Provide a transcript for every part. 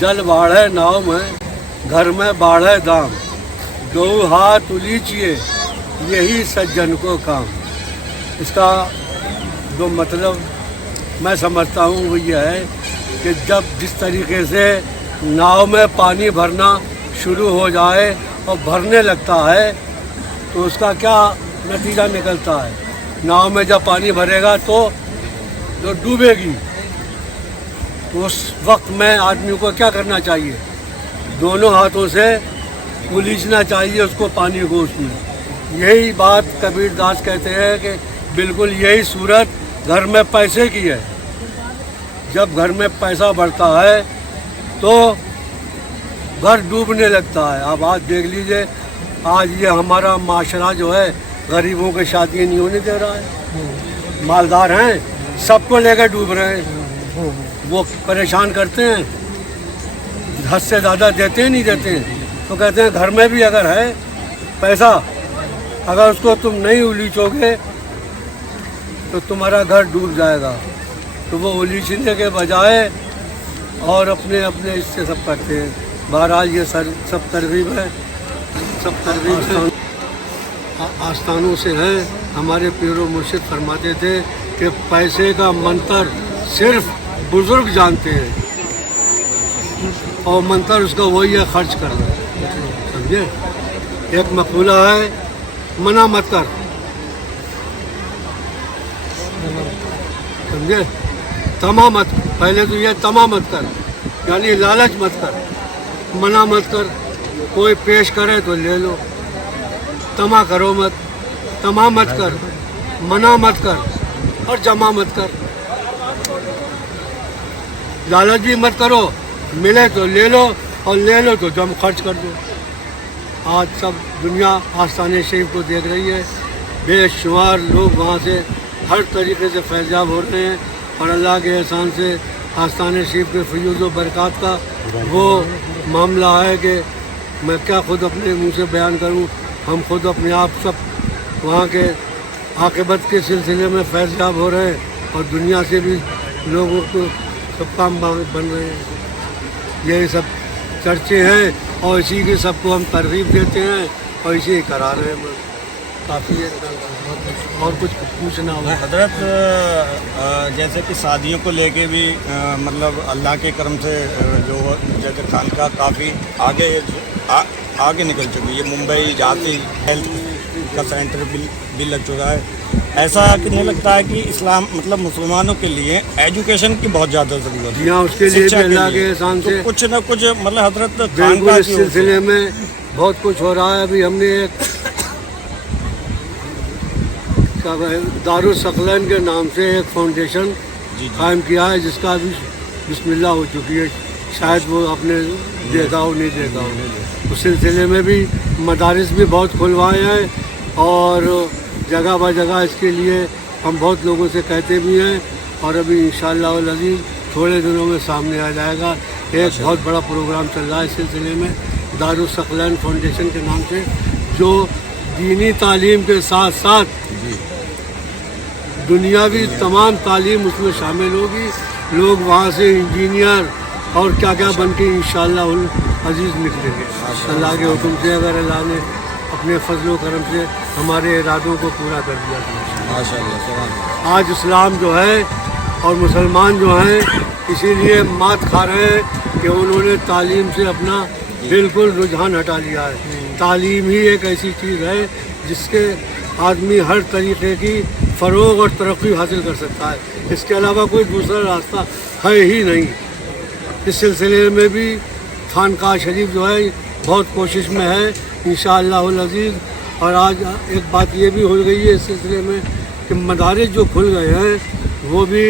जल बाढ़े नाव में, घर में बाढ़े दाम, दो हाथ उलीचिए यही सज्जन को काम। इसका जो मतलब मैं समझता हूँ वो ये है कि जब जिस तरीके से नाव में पानी भरना शुरू हो जाए और भरने लगता है तो उसका क्या नतीजा निकलता है। नाव में जब पानी भरेगा तो जो डूबेगी, तो उस वक्त में आदमी को क्या करना चाहिए, दोनों हाथों से उलीचना चाहिए उसको, पानी को उसमें। यही बात कबीर दास कहते हैं कि बिल्कुल यही सूरत घर में पैसे की है। जब घर में पैसा बढ़ता है तो घर डूबने लगता है। अब आज देख लीजिए, आज ये हमारा माशरा जो है गरीबों की शादियाँ नहीं होने दे रहा है। मालदार हैं, सबको लेकर डूब रहे हैं, वो परेशान करते हैं, हद से ज़्यादा देते हैं, नहीं देते हैं। तो कहते हैं घर में भी अगर है पैसा, अगर उसको तुम नहीं उलीचोगे तो तुम्हारा घर डूब जाएगा। तो वो उलीचने के बजाय और अपने अपने इससे सब करते हैं। बहरहाल ये सब तरगीब है, सब तरगीब आस्थानों से है। हमारे पीरो मुर्शिद फरमाते थे कि पैसे का मंत्र सिर्फ बुजुर्ग जानते हैं, और मंत्र उसका वही है, खर्च करना। समझे? एक मकबूला है, मना मत कर। समझे? तमा मत, पहले तो ये तमा मत कर, यानी लालच मत कर, मना मत कर। कोई पेश करे तो ले लो, तमा करो मत, तमा मत कर, मना मत कर और जमा मत कर। लालच भी मत करो, मिले तो ले लो और ले लो तो जम खर्च कर दो। आज सब दुनिया आस्थाने शरीफ को देख रही है, बेशुमार लोग वहाँ से हर तरीके से फैजाब हो रहे हैं, और अल्लाह के एहसान से आस्थाने शरीफ के फयूज़ व बरक़ात का वो मामला है कि मैं क्या खुद अपने मुँह से बयान करूँ। हम खुद अपने आप सब वहाँ के आक़िबत के सिलसिले में फैजाब हो रहे हैं, और दुनिया से भी लोगों को सब काम बन रहे हैं। यही सब चर्चे हैं, और इसी के सबको हम तरगीब देते हैं और इसी ही करा रहे हैं। काफ़ी है, और कुछ पूछना होगा हजरत। जैसे कि शादियों को लेके भी मतलब अल्लाह के करम से जो जैसे खानका काफ़ी आगे निकल चुकी है। मुंबई जाती हेल्थ का सेंटर भी लग चुका है। ऐसा कि नहीं लगता है कि इस्लाम मतलब मुसलमानों के लिए एजुकेशन की बहुत ज़्यादा ज़रूरत है? यहाँ उसके लिए भी अल्लाह के एहसान से कुछ न कुछ मतलब हजरत बिल्कुल इस सिलसिले में बहुत कुछ हो रहा है। अभी हमने एक दारुस सकलैन के नाम से एक फाउंडेशन कायम किया है, जिसका अभी बिस्मिल्लाह हो चुकी है। शायद वो आपने देखा हो, नहीं देखा हो। उस सिलसिले में भी मदारिस भी बहुत खुलवाए हैं, और जगह ब जगह इसके लिए हम बहुत लोगों से कहते भी हैं, और अभी इंशाअल्लाह वल अज़ीज़ थोड़े दिनों में सामने आ जाएगा। एक बहुत बड़ा प्रोग्राम चल रहा है इस सिलसिले में, दारुस सकलैन फाउंडेशन के नाम से, जो दीनी तालीम के साथ साथ दुनियावी तमाम तालीम उसमें शामिल होगी। लोग वहाँ से इंजीनियर और क्या क्या बन के इंशाअल्लाह अज़ीज़ निकलेंगे अल्लाह के हुक्म से, अगर अल्लाह ने अपने फजल व करम से हमारे इरादों को पूरा कर दिया तो। माशाअल्लाह। आज इस्लाम जो है और मुसलमान जो हैं, इसीलिए मात खा रहे हैं कि उन्होंने तालीम से अपना बिल्कुल रुझान हटा लिया है। तालीम ही एक ऐसी चीज़ है जिसके आदमी हर तरीके की फ़रोग़ और तरक्की हासिल कर सकता है। इसके अलावा कोई दूसरा रास्ता है ही नहीं। इस सिलसिले में भी खानकाह शरीफ जो है बहुत कोशिश में है इंशाअल्लाहुल अज़ीज़। और आज एक बात ये भी हो गई है इस सिलसिले में कि मदारिस जो खुल गए हैं वो भी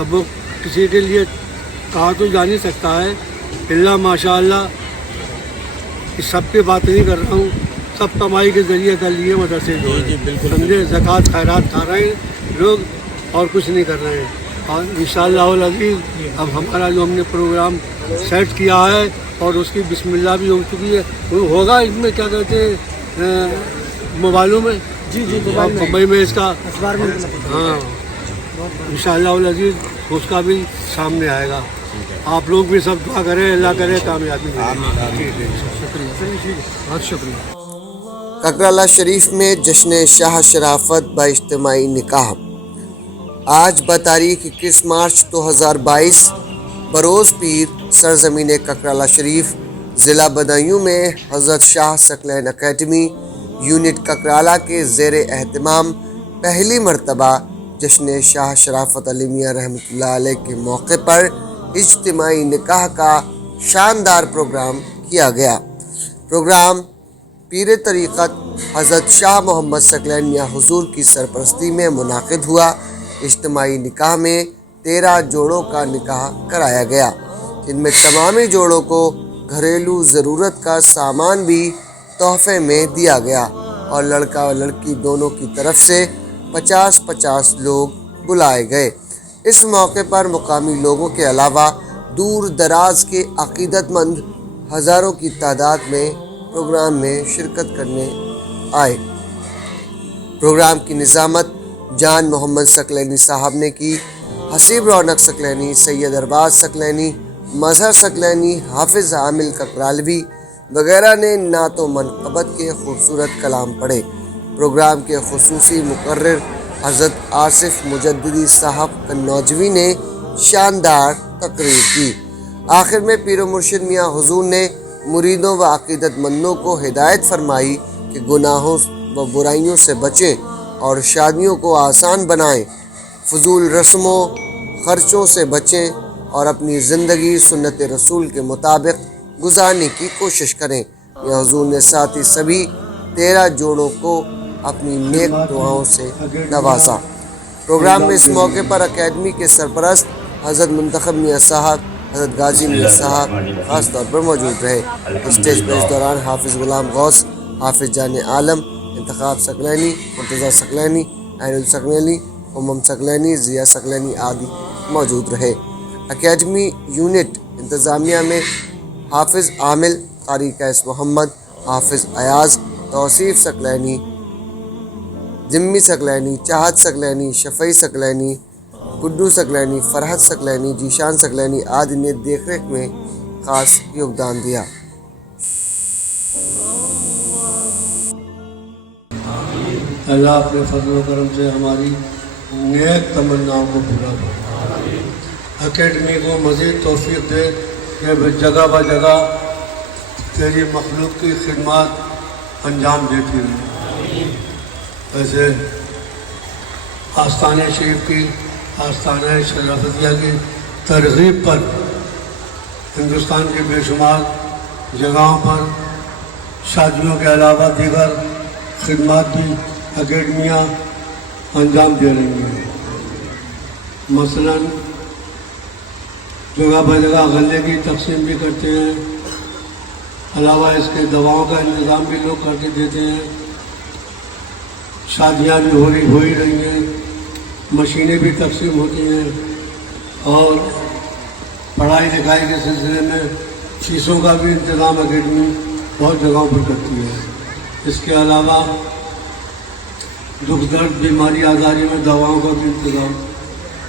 अब वो किसी के लिए कहा तो जा नहीं सकता है, इल्ला माशाअल्लाह। इस सब की बात नहीं कर रहा हूँ, सब कमाई के ज़रिए कर लिए मदरसे जो है, समझे, ज़कात खैरात खा रहे हैं लोग और कुछ नहीं कर रहे हैं। और इंशाअल्लाहुल अज़ीज़ अब हमारा जो हमने प्रोग्राम सेट किया है और उसकी बिस्मिल्लाह भी हो चुकी है, वो होगा इसमें क्या कहते हैं मोबाइलों में, जी मुंबई में इसका अखबार में, हाँ इंशाअल्लाहुल अज़ीज़ उसका भी सामने आएगा। आप लोग भी सब दुआ करें, अल्लाह करे कामयाबी मिले। आमीन, आमीन। ठीक है, शुक्रिया। चलिए ठीक है, बहुत शुक्रिया। ककराला शरीफ में जश्न शाह शराफत बाइज्तिमाई निकाह। आज बतारीख 21 मार्च 2022 बरोज़ पीर सरज़मीन ककराला शरीफ ज़िला बदायूं में हज़रत शाह सकलैन अकेडमी यूनिट ककराला के ज़ेर एहतमाम पहली मरतबा जश्न शाह शराफत अली मियां रहमतुल्लाह अलैह के मौके पर इज्तिमाई निकाह का शानदार प्रोग्राम किया गया। प्रोग्राम पीर तरीक़त हज़रत शाह मोहम्मद सकलैन मियां हुज़ूर की सरपरस्ती में मुनाक़िद हुआ। इज्तिमाई निकाह में 13 जोड़ों का निकाह कराया गया, जिनमें तमामी जोड़ों को घरेलू ज़रूरत का सामान भी तोहफे में दिया गया और लड़का और लड़की दोनों की तरफ से 50-50 लोग बुलाए गए। इस मौके पर मुकामी लोगों के अलावा दूर दराज के अक़ीदतमंद हज़ारों की तादाद में प्रोग्राम में शिरकत करने आए। प्रोग्राम की निज़ामत जान मोहम्मद सकलैनी साहब ने की। हसीब रौनक सकलैनी, सैयद अरबाज सकलैनी, मजहर सकलैनी, हाफिज़ आमिल ककरालवी वगैरह ने नात व मनक़बत के खूबसूरत कलाम पढ़े। प्रोग्राम के खुसूसी मुकर्रिर हज़रत आसिफ मुजद्दिदी साहब कन्नौजवी ने शानदार तकरीर की। आखिर में पीर मुर्शिद मियां हुज़ूर ने मुरीदों व अक़ीदतमंदों को हिदायत फरमाई कि गुनाहों व बुराइयों से बचें और शादियों को आसान बनाएं, फजूल रस्मों ख़र्चों से बचें और अपनी ज़िंदगी सुन्नत रसूल के मुताबिक गुजारने की कोशिश करें। मियां हुज़ूर ने साथ ही सभी 13 जोड़ों को अपनी नेक दुआओं से नवाजा। प्रोग्राम में इस मौके पर अकेडमी के सरपरस्त हज़रत मुंतखब मियां साहब, हज़रत गाजी मियां साहब ख़ास तौर पर मौजूद रहे। स्टेज पर इस दौरान हाफिज़ गुलाम गौस, हाफिज़ जान आलम, इंतखाब सकलैनी, मुर्तज़ा सकलैनी, ऐनुल सकलैनी, उमम सकलैनी, ज़िया सकलैनी आदि मौजूद रहे। अकेडमी यूनिट इंतज़ामिया में हाफिज़ आमिल, क़ारी कैस मोहम्मद, हाफिज़ अयाज़, तौसीफ़ सकलैनी, जिम्मी सकलैनी, चाहत सकलैनी, शफ़ई सकलैनी, गुड्डू सकलैनी, फ़रहत सकलैनी, जीशान सकलैनी आदि ने देखरेख में ख़ास योगदान दिया। अल्लाह अपने फजल करम से हमारी नेक तमन्नाओं को पूरा करे। अकेडमी को मज़ीद तौफ़ीक़ दे कि जगह ब जगह तेरी मखलूक की खिदमत अंजाम देती रहे। वैसे आस्ताने शरीफ की, आस्ताने शराफतिया की तरग़ीब पर हिंदुस्तान के बेशुमार जगहों पर शादियों के अलावा दीगर खिदमत भी अकेडमियाँ अंजाम दे रही हैं। मसलन जगह ब जगह गले की तकसीम भी करते हैं, अलावा इसके दवाओं का इंतज़ाम भी लोग करके देते हैं। शादियाँ भी हो ही रही हैं, मशीनें भी तकसीम होती हैं और पढ़ाई लिखाई के सिलसिले में फीसों का भी इंतज़ाम अकेडमी बहुत जगहों पर करती है। इसके अलावा दुख दर्द बीमारी आज़ारी में दवाओं का भी इंतज़ाम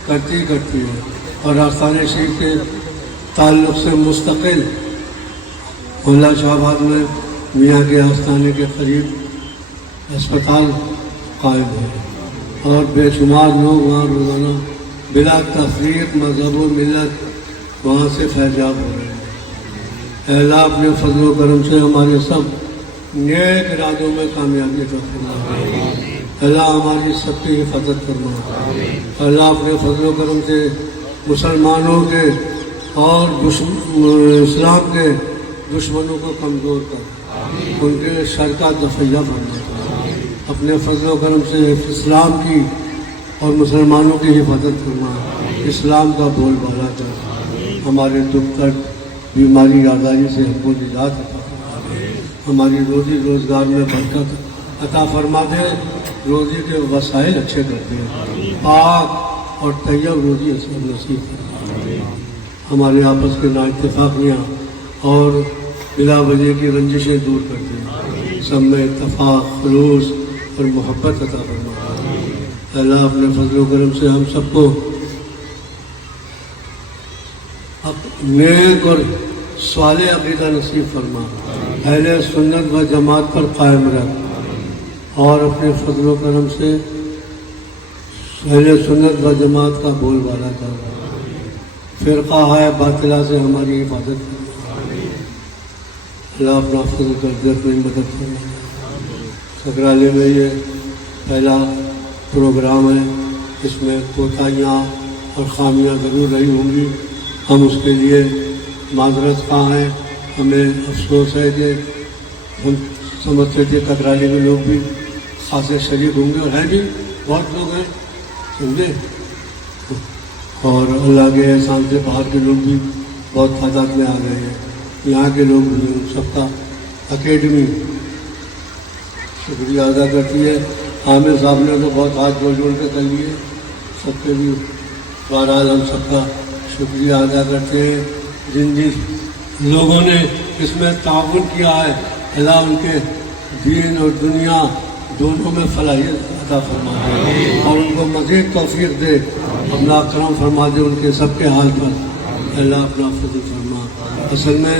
करती है और आस्ताने शरीफ के ताल्लुक़ से मुस्तकिल मोहल्ला शाहबाद में मियाँ के आस्ताने के करीब अस्पताल कायम है और बेशुमार लोग वहाँ रोज़ाना बिला तफरीक मज़हब व मिलत वहाँ से फैजाब हो रहे हैं। अल्लाह अपने फजल करम से हमारे सब नेक इरादों में कामयाबी अता फरमा। अल्लाह हमारी सबकी हिफाजत फरमा। अल्लाह अपने फजल करम से मुसलमानों के और इस्लाम के दुश्मनों को कमज़ोर कर उनके शर का दफ़ैया फरमा। अपने फजल करम से इस्लाम की और मुसलमानों की हिफाजत फरमा। इस्लाम का बोलबाला कर हमारे दुख दर्द बीमारी आज़ारी से हमको निजात अता फरमा। हमारी रोज़ी रोज़गार में बरकत अता फरमा दे। रोज़ी के वसाइल अच्छे कर दे। पाक और तैयब रोज़ी नसीब फरमा। हमारे आपस के नाइत्तेफाकियाँ और बिला वजह की रंजिशें दूर कर दे। सब में इत्तफाक, खुलूस और मोहब्बत अता फरमा। अल्लाह अपने फजल करम से हम सबको अब नेक और साले अकीदा नसीब फरमा, अहले सुन्नत व जमात पर कायम रख और अपने फजल करम से अहले सुन्नत व जमात का बोलबाला कर, फिरका है बातिला से हमारी हिफाजत कर। अल्लाह अपना फजल कर दे, अपनी मदद करना। सकराले में ये पहला प्रोग्राम है, इसमें कोताहियाँ और खामियाँ ज़रूर रही होंगी, हम उसके लिए माजरत कहाँ हैं। हमें अफसोस है कि हम समझते थे कतराली के लोग भी खासे शरीक होंगे, और हैं भी, बहुत लोग हैं, समझे। और अल्लाह के एहसान से बाहर के लोग भी बहुत तादाद में आ गए हैं, यहाँ के लोग भी, सबका अकेडमी शुक्रिया अदा करती है। आमिर साहब ने तो बहुत हाथ जोड़ के कर लिए, सबके भी बहरहाल हम सबका शुक्रिया अदा करते हैं। जिन जिन लोगों ने इसमें ताउन किया है, अल्लाह उनके दीन और दुनिया दोनों में फलाहियत अता फरमा दे और उनको मज़ीद तौफीक दे, अपना करम फरमा दे उनके सबके हाल पर, अल्लाह अपना फजल फरमा। असल में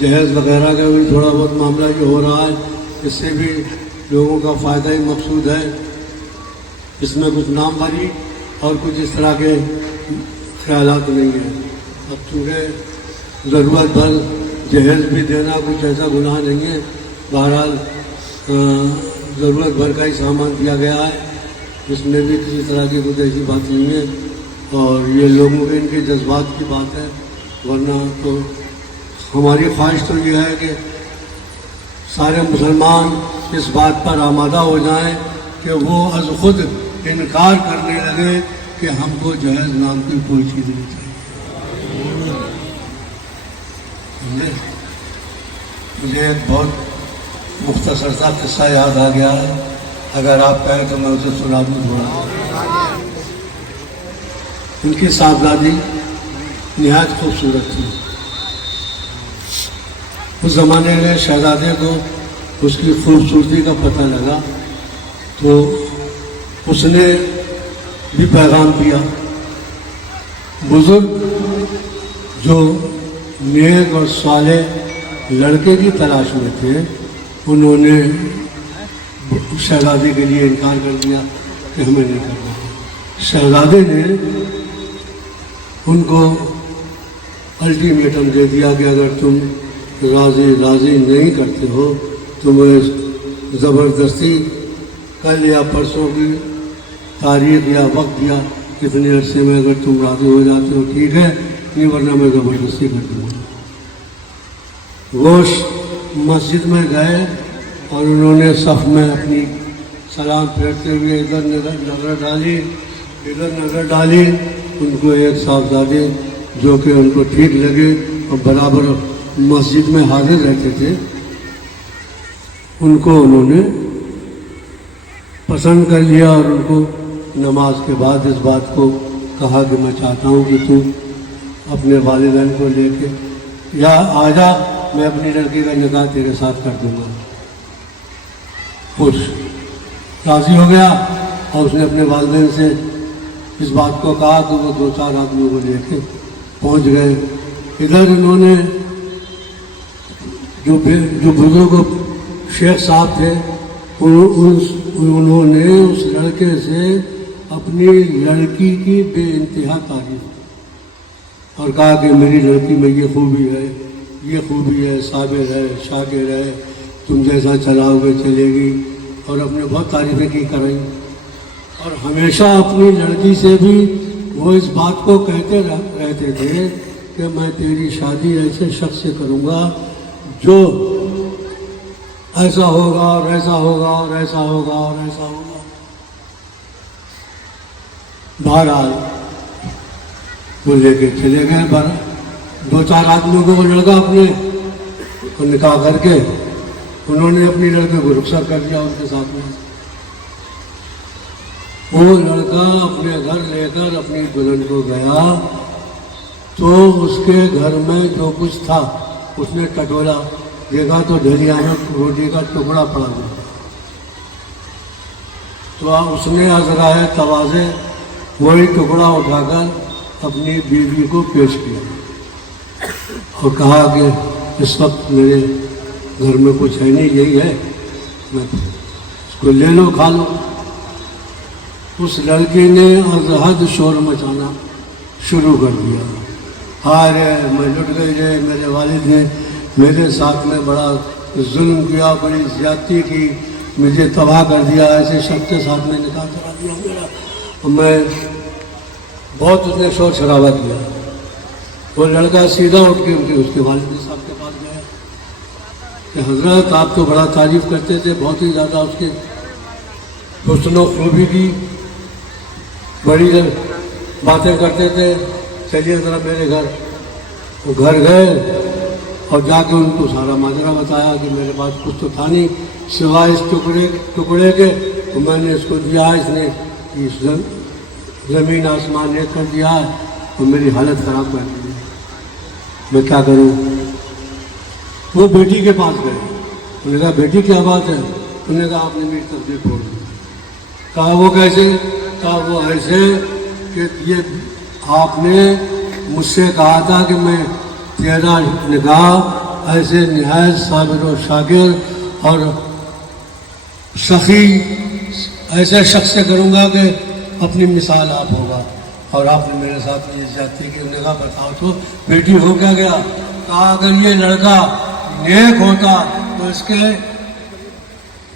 जहेज़ वगैरह का भी थोड़ा बहुत मामला ये हो रहा है, इससे भी लोगों का फ़ायदा ही मकसूद है। इसमें कुछ नाम भरी और कुछ इस तरह के ख्यालात नहीं हैं। अब चूँकि ज़रूरत भर जहेज़ भी देना कुछ ऐसा गुनाह नहीं है, बहरहाल ज़रूरत भर का ही सामान दिया गया है, इसमें भी किसी तरह की कुछ ऐसी बात नहीं है। और ये लोगों के इनके जज्बात की बात है, वरना तो हमारी ख्वाहिश तो ये है कि सारे मुसलमान इस बात पर आमादा हो जाएं कि वो अज़ खुद इनकार करने लगे कि हमको जहेज़ नाम की कोई चीज़ नहीं चाहिए। मुझे एक बहुत मुख्तसर सा किस्सा याद आ गया है, अगर आप कहें तो मैं उसे सुना दूँ थोड़ा। उनकी साहबजादी निहायत खूबसूरत थी। उस ज़माने में शहजादे को उसकी खूबसूरती का पता लगा तो उसने भी पैगाम दिया। बुजुर्ग जो नेक और साले लड़के की तलाश में थे, उन्होंने शहजादे के लिए इनकार कर दिया कि हमें नहीं करना। शहजादे ने उनको अल्टीमेटम दे दिया कि अगर तुम राज़ी नहीं करते हो तो मैं ज़बरदस्ती कल या परसों की तारीख या वक्त दिया, इतने अरसे में अगर तुम राज़ी हो जाते हो ठीक है, नहीं वरना मैं ज़बरदस्ती कर दूँगा। वो मस्जिद में गए और उन्होंने सफ़ में अपनी सलाम फेरते हुए इधर नज़र डाली। उनको एक साहबजादे जो कि उनको ठीक लगे और बराबर मस्जिद में हाजिर रहते थे, उनको उन्होंने पसंद कर लिया और उनको नमाज के बाद इस बात को कहा कि मैं चाहता हूँ कि तू अपने वालिदैन को लेके या आजा, मैं अपनी लड़की का निकाह तेरे साथ कर दूँगा। खुश राज़ी हो गया और उसने अपने वालिदैन से इस बात को कहा तो वो 2-4 आदमियों को लेके पहुँच गए। इधर उन्होंने जो बुजुर्ग शेख साहब थे, उन्होंने उस लड़के से अपनी लड़की की बेइंतहा तारीफ और कहा कि मेरी लड़की में ये खूबी है, साबिर है, शाकिर है, तुम जैसा चलाओगे चलेगी, और अपने बहुत तारीफ़ें की कराई। और हमेशा अपनी लड़की से भी वो इस बात को कहते रहते थे कि मैं तेरी शादी ऐसे शख्स से करूँगा जो ऐसा होगा और ऐसा होगा और ऐसा होगा और ऐसा होगा। बहरहाल वो लेके चले गए। 2-4 आदमियों को वो लड़का अपने को निकाह करके उन्होंने अपनी लड़के को रुखसत कर दिया उनके साथ में। वो लड़का अपने घर लेकर अपनी दुल्हन को गया तो उसके घर में जो कुछ था उसने टटोला, देखा तो ढलिया में रोटी का टुकड़ा पड़ा हुआ। तो उसने अज़राए तवाज़े वही टुकड़ा उठाकर अपनी बीवी को पेश किया। اور کہا کہ اس وقت میرے گھر میں کچھ ہے نہیں، یہی ہے، میں اس کو لے لو کھا لو۔ اس لڑکی نے از حد شور مچانا شروع کر دیا، ہائے رے میں لٹ گئی رے، میرے والد نے میرے ساتھ میں بڑا ظلم کیا، بڑی زیادتی کی، مجھے تباہ کر دیا، ایسے شخص کے ساتھ میں نکاح کرا دیا میرا، اور میں بہت اس نے شور شرابہ کیا۔ وہ لڑکا سیدھا اٹھ کے اس کے والد صاحب کے پاس گیا کہ حضرت آپ تو بڑا تعریف کرتے تھے، بہت ہی زیادہ اس کے حسن و خوبی کی بڑی باتیں کرتے تھے، چلیے ذرا میرے گھر۔ وہ گھر گئے اور جا کے ان کو سارا ماجرا بتایا کہ میرے پاس کچھ تو تھا نہیں سوائے اس ٹکڑے کے، تو میں نے اس کو دیا، اس نے اس زمین آسمان ایک کر دیا ہے اور میری حالت خراب کر دی ہے، میں کیا کروں؟ وہ بیٹی کے پاس گئے، انہوں نے کہا بیٹی کیا بات ہے؟ انہوں نے کہا آپ نے میری تصدیق کھول دی۔ کہا وہ کیسے؟ کہا وہ ایسے کہ یہ آپ نے مجھ سے کہا تھا کہ میں تیرا نکاح ایسے نہایت صابر و شاکر اور سخی ایسے شخص سے کروں گا کہ اپنی مثال آپ ہوگا، اور آپ نے میرے ساتھ یہ زیادتی کی۔ انہوں نے کہا بتاؤ تو بیٹی ہو کیا گیا؟ کہا اگر یہ لڑکا نیک ہوتا تو اس کے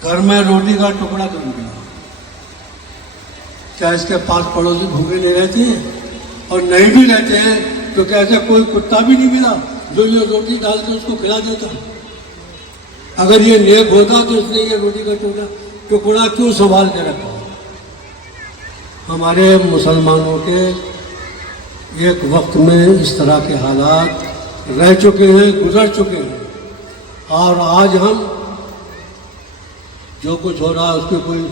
گھر میں روٹی کا ٹکڑا کیوں گیا؟ کیا اس کے پاس پڑوسی بھوکے نہیں رہتے ہیں؟ اور نہیں بھی رہتے ہیں تو کیا ایسا کوئی کتا بھی نہیں ملا جو یہ روٹی ڈال کے اس کو کھلا دیتا؟ اگر یہ نیک ہوتا تو اس نے یہ روٹی کا ٹکڑا کیوں سنبھال کے رکھا؟ ہمارے مسلمانوں کے ایک وقت میں اس طرح کے حالات رہ چکے ہیں، گزر چکے ہیں، اور آج ہم جو کچھ ہو رہا ہے اس کی کوئی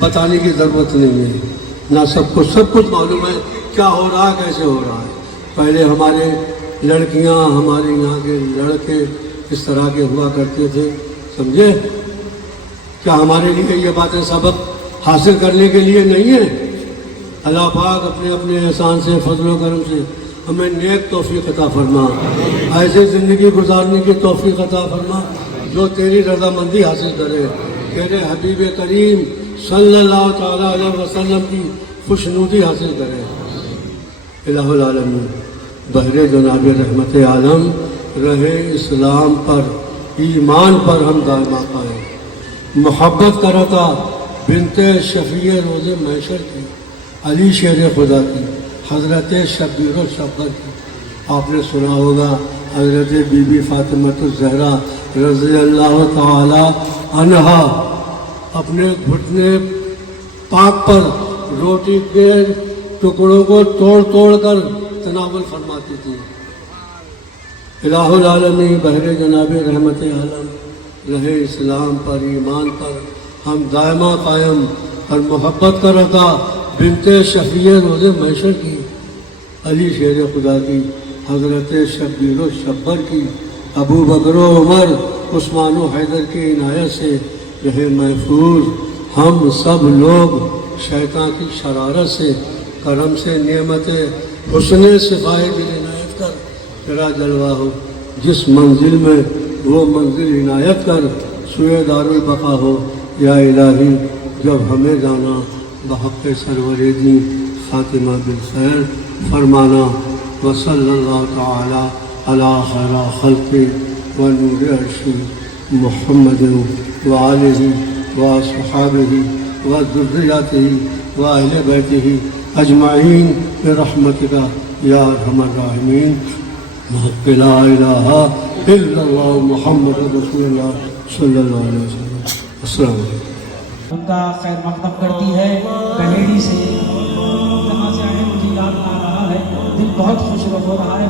بتانے کی ضرورت نہیں ہے، نہ سب کچھ معلوم ہے کیا ہو رہا ہے، کیسے ہو رہا ہے۔ پہلے ہمارے لڑکیاں، ہمارے یہاں کے لڑکے اس طرح کے ہوا کرتے تھے، سمجھے؟ کیا ہمارے لیے یہ باتیں سبق حاصل کرنے کے لیے نہیں ہیں؟ اللہ پاک اپنے اپنے احسان سے، فضل و کرم سے ہمیں نیک توفیق عطا فرما، ایسے زندگی گزارنے کی توفیق عطا فرما جو تیری رضامندی حاصل کرے، تیرے حبیب کریم صلی اللہ تعالیٰ علیہ وسلم کی خوشنودی حاصل کرے۔ الہ العالمین بحر جناب رحمت عالم رہے اسلام پر، ایمان پر ہم دائما پائیں، محبت کرتا بنت شفیع روز محشر کی، علی شیر خدا کی، حضرت شبیر و شبر کی۔ آپ نے سنا ہوگا حضرت بی بی فاطمہ الزہرا رضی اللہ تعالی عنہا اپنے گھٹنے پاک پر روٹی کے ٹکڑوں کو توڑ توڑ کر تناول فرماتی تھی۔ الہ العالمین بحر جناب رحمت عالم رہے اسلام پر، ایمان پر ہم دائما قائم، اور محبت کرتا بنت شفیع روز محشر کی، علی شیر خدا کی، حضرت شبیر و شبر کی، ابو بکر و عمر، عثمان و حیدر کی عنایت سے رہے محفوظ۔ ہم سب لوگ شیطان کی شرارت سے، کرم سے، نعمت حسن صفائے دل عنایت کر تیرا جلوہ ہو، جس منزل میں وہ منزل عنایت کر سوئے دار البقا ہو۔ یا الہی جب ہمیں جانا بحق سرور دین خاتمہ بالخیر فرمانا، وصلی اللہ تعالی علی خیر خلق و نور عرش محمد وآلہ وصحابہ وذریاتہ وأہل بیتہ اجمعین برحمتک یا ارحم الراحمین۔ بحق لا الہ الا اللہ محمد رسول اللہ صلی اللہ علیہ وسلم۔ السلام علیکم۔ ان کا خیر مقدم کرتی ہے کلیڑی سے، کہاں سے آئے مجھے یاد آ رہا ہے، دل بہت خوش ہو رہا ہے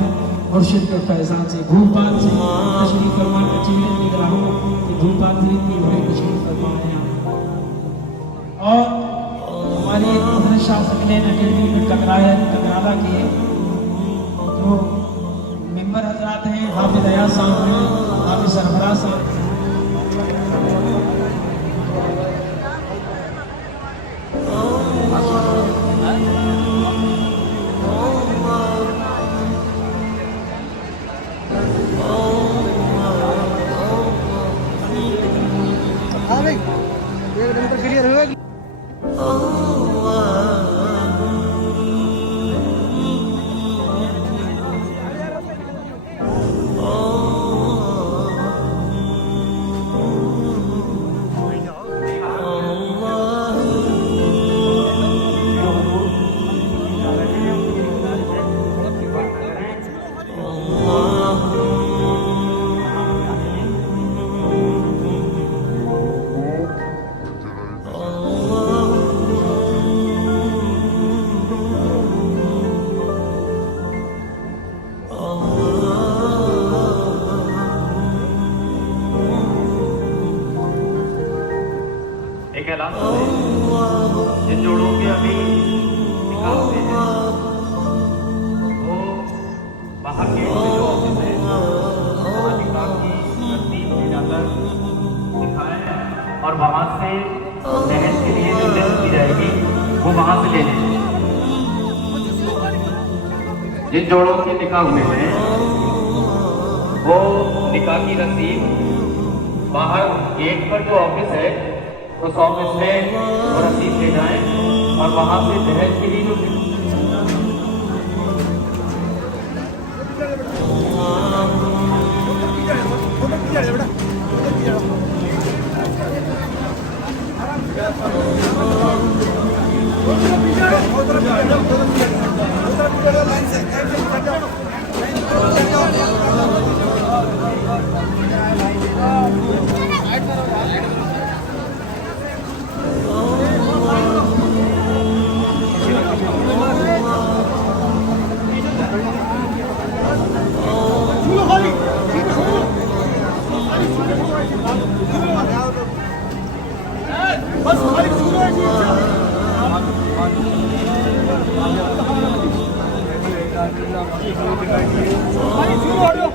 مرشد کے فیضان سے، بھوپال سے تشریف فرما کر چیلے نکلا ہوں کہ بھوپال سے اتنی بڑے تشریف فرما ہیں، اور ہمارے حضرت شاہ سکلین اکیڈمی میں ٹکرالا کے جو ممبر حضرات ہیں، حافظ ایاز صاحب ہیں، حافظ سرفراز صاحب، अलावा जिन जोड़ों के अभी निकाह हुए हैं वो बाहर के जो ऑफिस है वहाँ निकाह की तरतीब ले जाकर दिखाएं और वहाँ से दहेज के लिए जो लिस्ट दी जाएगी वो वहाँ से ले लें। जिन जोड़ों के निकाह हुए हैं वो निकाह की रसीद बाहर गेट पर जो ऑफिस है उस ऑफिस में वो रसीद ले जाएं और वहाँ से दहेज के लिए जो Hadi şunu